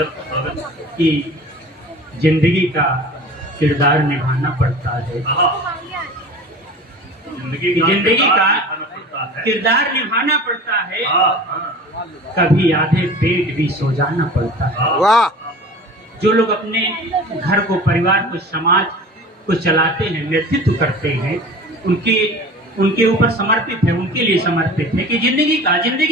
कि जिंदगी का किरदार निभाना पड़ता है, जिंदगी का किरदार निभाना पड़ता है, कभी आधे पेट भी सो जाना पड़ता है। वाह। जो लोग अपने घर को, परिवार को, समाज को चलाते हैं, नेतृत्व करते हैं, उनके ऊपर समर्पित है, उनके लिए समर्पित है कि जिंदगी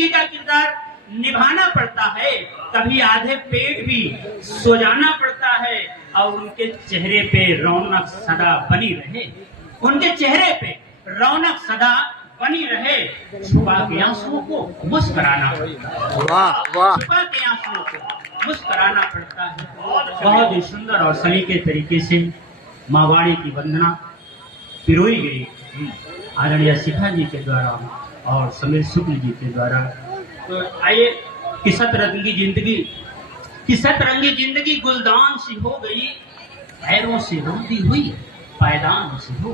का किरदार निभाना पड़ता है, कभी आधे पेट भी सो जाना पड़ता है, और उनके चेहरे पे रौनक सदा बनी रहे, उनके चेहरे पे रौनक सदा बनी रहे। छुपा के आंसुओं को मुस्कुराना पड़ता है। वाह वाह। छुपा के आंसुओं को मुस्कुराना पड़ता है। बहुत ही सुंदर और सलीके तरीके से मावाड़ी की वंदना पिरोई गई आदरणीय शिखा जी के द्वारा और समीर शुक्ल जी के द्वारा। तो आइए, कि सतरंगी जिंदगी गुलदान सी हो गई, पैरों से रोंदी हुई पायदान सी हो।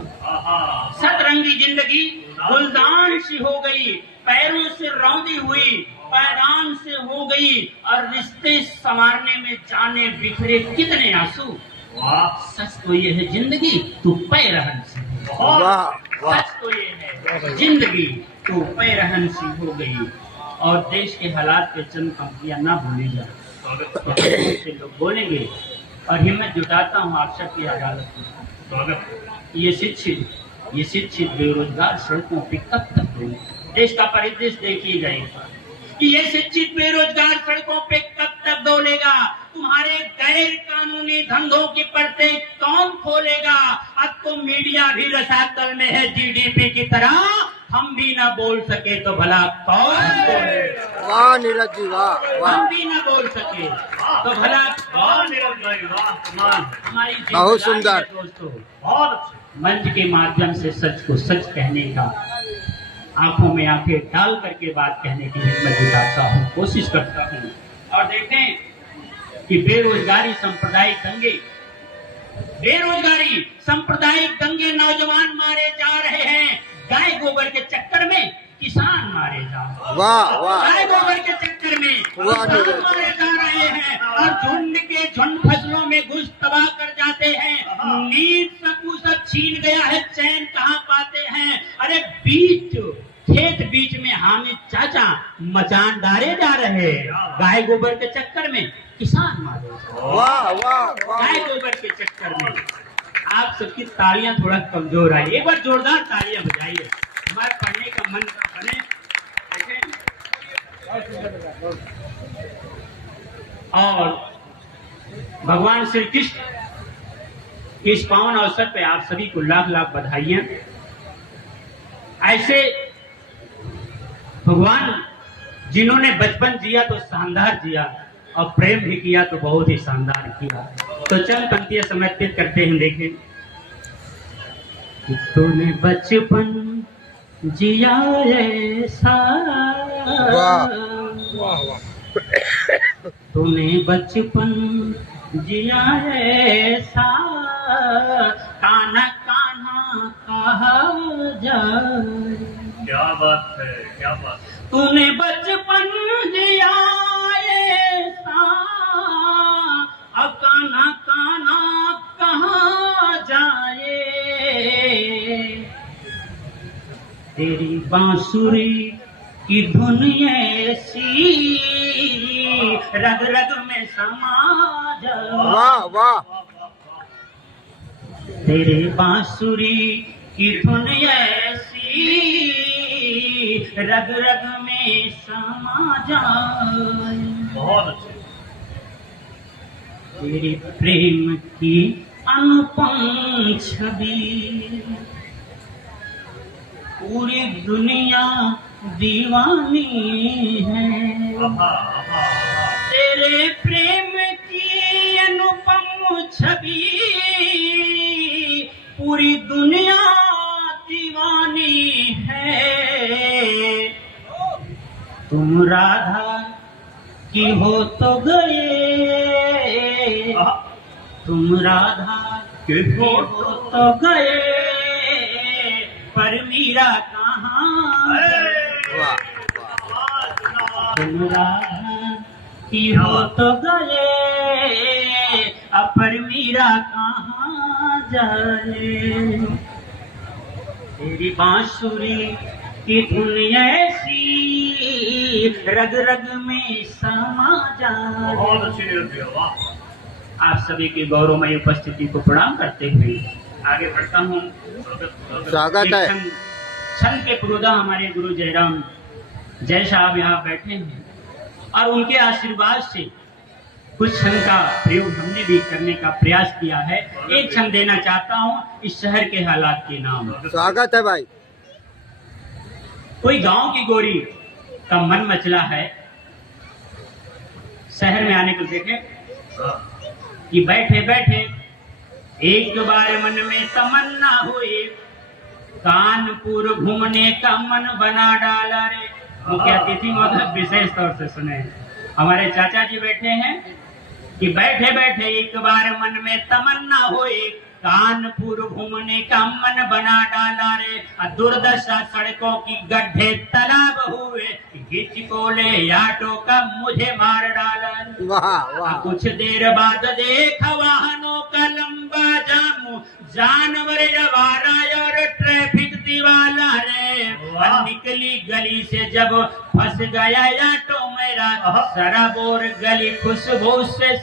सतरंगी जिंदगी गुलदान सी हो गई, पैरों से रौंदी हुई पायदान से हो गई, और रिश्ते संवारने में जाने बिखरे कितने आंसू। सच तो ये है जिंदगी तू पैरहन सी हो। सच तो ये है जिंदगी तू पैरहन सी हो गई। और देश के हालात पे चंद पंक्तियां ना भूली जाए से लोग बोलेंगे, और हिम्मत जुटाता हूँ आप सबकी अदालत में। ये शिक्षित बेरोजगार सड़कों पे कब तक डोले? देश का परिदृश्य देखिएगा कि ये शिक्षित बेरोजगार सड़कों पे कब तक डोलेगा? तुम्हारे गैर कानूनी धंधों की परतें कौन खोलेगा? अब तो मीडिया भी रसातल में है जीडीपी की तरह, हम भी ना बोल सके तो भला कौन बोलेगा? वाह नीरज जी, वाह वाह। हम भी ना बोल सके तो भला कौन? नीरज भाई वाह, हमारी बहुत सुंदर दोस्तों। और मंच के माध्यम से सच को सच कहने का, आंखों में आंखें डाल करके बात कहने की हिम्मत जुटाता हूँ, कोशिश करता हूँ। और देखें कि बेरोजगारी सांप्रदायिक दंगे नौजवान मारे जा रहे हैं, गाय गोबर के चक्कर में किसान मारे जा रहे हैं। वाह वाह। गाय गोबर के चक्कर में किसान मारे जा रहे हैं, और झुंड फसलों में घुस तबाह कर जाते हैं। नींद सब छीन गया है, चैन कहाँ पाते हैं? अरे खेत बीच में हामिद चाचा मचान डाले जा रहे हैं, गाय गोबर के चक्कर में किसान मारे। वाह वाह। गाय गोबर के चक्कर में। आप सबकी तालियां थोड़ा कमजोर आई, एक बार जोरदार तालियां बजाइए, हमारे पढ़ने का मन बने। और भगवान श्री कृष्ण इस पावन अवसर पे आप सभी को लाख लाख बधाइयां। ऐसे भगवान जिन्होंने बचपन जिया तो शानदार जिया, और प्रेम भी किया तो बहुत ही शानदार किया। तो चंद पंक्तियां समर्पित करते हैं। देखें कि तूने बचपन जिया ऐसा, तूने बचपन जिया ऐसा, कान्हा कान्हा कहा जाए। क्या बात है, क्या बात। तूने बचपन जिया ऐसा, अब कान्हा कान्हा कहा जाए। तेरी बांसुरी की धुन ऐसी रग रग में समा जाए। वाह वाह। तेरी बांसुरी की धुन ऐसी रग रग में समा जाए। बहुत अच्छे। तेरी प्रेम की अनुपम छवि पूरी दुनिया दीवानी है। तेरे प्रेम की अनुपम छवि पूरी दुनिया दीवानी है। तुम राधा की हो तो गए, तुम राधा की हो तो गए, पर मीरा कहाँ? तुम राधा की हो तो गए, हीरा कहाँ जाए, तेरी बांसुरी की धुन ऐसी रग रग में समा जाए। बहुत अच्छी निरंती है, वाह। आप सभी की गौरवमय उपस्थिति को प्रणाम करते हुए आगे बढ़ता हूँ। स्वागत है। छंद के पुरोधा हमारे गुरु जयराम जय साहब यहाँ बैठे हैं और उनके आशीर्वाद से कुछ छंद का प्रयोग हमने भी करने का प्रयास किया है। एक छंद देना चाहता हूँ इस शहर के हालात के नाम। स्वागत है भाई। कोई गांव की गोरी का मन मचला है शहर में आने को, देखे कि बैठे बैठे एक बार मन में तमन्ना हुई, कानपुर घूमने का मन बना डाला रे। मुख्य अतिथि महोदय विशेष तौर से सुने, हमारे चाचा जी बैठे हैं कि बैठे बैठे एक बार मन में तमन्ना हुई, कानपुर घूमने का मन बना डाला रे। दुर्दशा सड़कों की गड्ढे तालाब हुए, खींच को ले ऑटो का मुझे मार डाला। वाह वाह। कुछ देर बाद देखा वाहनों का लंबा जाम, जानवर आवारा और ट्रैफिक दीवाला रे। निकली गली से जब फंस गया ऑटो मेरा, शराब और गली खुशबू से